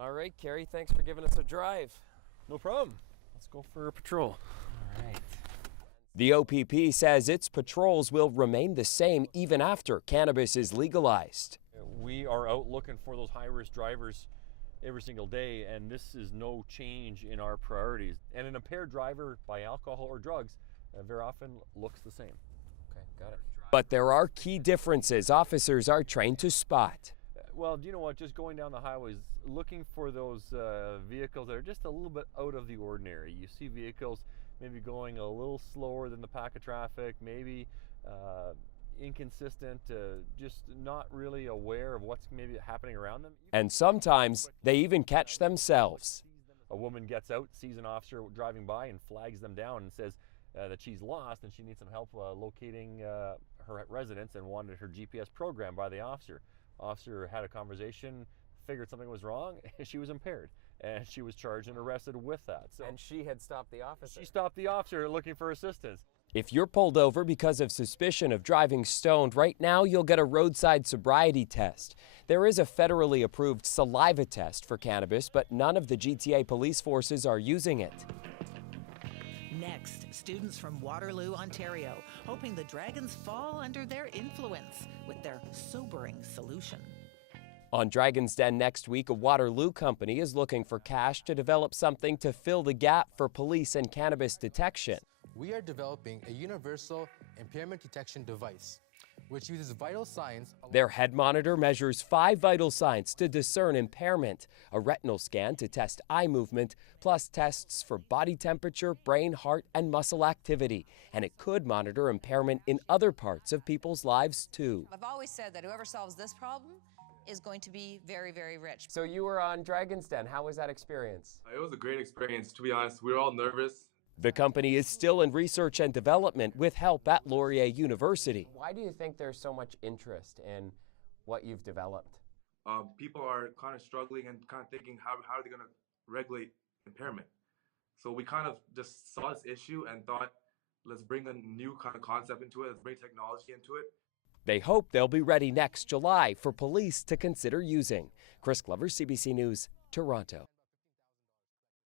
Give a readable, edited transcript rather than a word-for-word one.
All right, Kerry, thanks for giving us a drive. No problem. Let's go for a patrol. All right. The OPP says its patrols will remain the same even after cannabis is legalized. We are out looking for those high-risk drivers every single day, and this is no change in our priorities. And an impaired driver by alcohol or drugs very often looks the same. Okay, got it. But there are key differences officers are trained to spot. Well, do you know what? Just going down the highways, looking for those vehicles that are just a little bit out of the ordinary. You see vehicles maybe going a little slower than the pack of traffic, maybe inconsistent, just not really aware of what's maybe happening around them. And sometimes they even catch themselves. A woman gets out, sees an officer driving by and flags them down and says that she's lost and she needs some help locating her residence and wanted her GPS programmed by the officer. Officer had a conversation, figured something was wrong, and she was impaired. And she was charged and arrested with that. So And she had stopped the officer. she stopped the officer looking for assistance. If you're pulled over because of suspicion of driving stoned, right now you'll get a roadside sobriety test. There is a federally approved saliva test for cannabis, but none of the GTA police forces are using it. Next, students from Waterloo, Ontario, hoping the dragons fall under their influence with their sobering solution. On Dragon's Den next week, a Waterloo company is looking for cash to develop something to fill the gap for police and cannabis detection. We are developing a universal impairment detection device, which uses vital signs. Their head monitor measures 5 vital signs to discern impairment, a retinal scan to test eye movement, plus tests for body temperature, brain, heart, and muscle activity. And it could monitor impairment in other parts of people's lives too. I've always said that whoever solves this problem is going to be very, very rich. So you were on Dragon's Den. How was that experience? It was a great experience, to be honest. We were all nervous. The company is still in research and development with help at Laurier University. Why do you think there's so much interest in what you've developed? People are kind of struggling and kind of thinking, how are they going to regulate impairment? So we kind of just saw this issue and thought, let's bring a new kind of concept into it. Let's bring technology into it. They hope they'll be ready next July for police to consider using. Chris Glover, CBC News, Toronto.